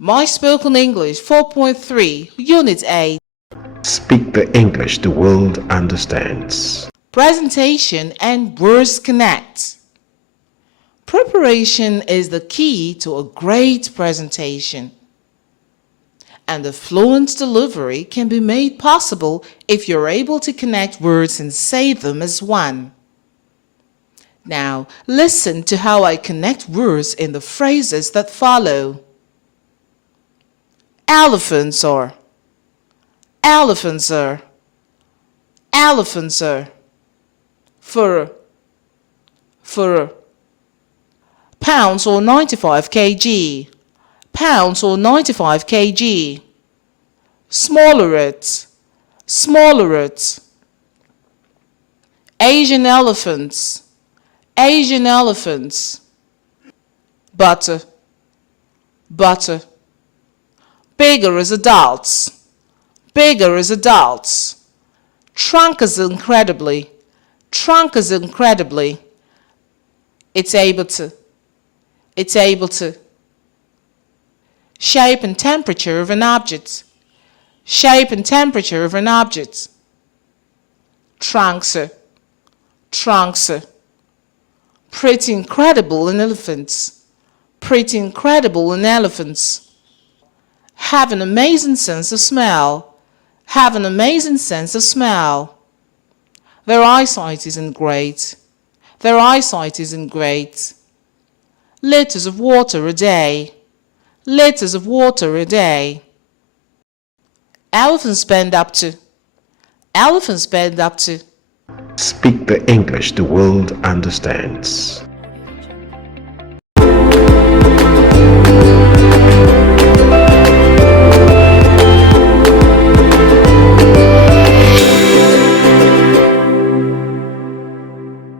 My Spoken English 4.3, Unit 8. Speak the English the world understands. Presentation and words connect. Preparation is the key to a great presentation. And the fluent delivery can be made possible if you're able to connect words and say them as one. Now, listen to how I connect words in the phrases that follow. Elephants are, elephants are, elephants are. Fur, fur. Pounds or 95 kg, pounds or 95 kg. Smaller it, smaller it. Asian elephants, Asian elephants. Butter, butter. Bigger as adults, bigger as adults. Trunk is incredibly, trunk is incredibly. It's able to, it's able to. Shape and temperature of an object, shape and temperature of an object. Trunks are, trunks are. Pretty incredible in elephants, pretty incredible in elephants. Have an amazing sense of smell, have an amazing sense of smell. Their eyesight isn't great, their eyesight isn't great. Liters of water a day, liters of water a day. Elephants bend up to, elephants bend up to. Speak the English the world understands.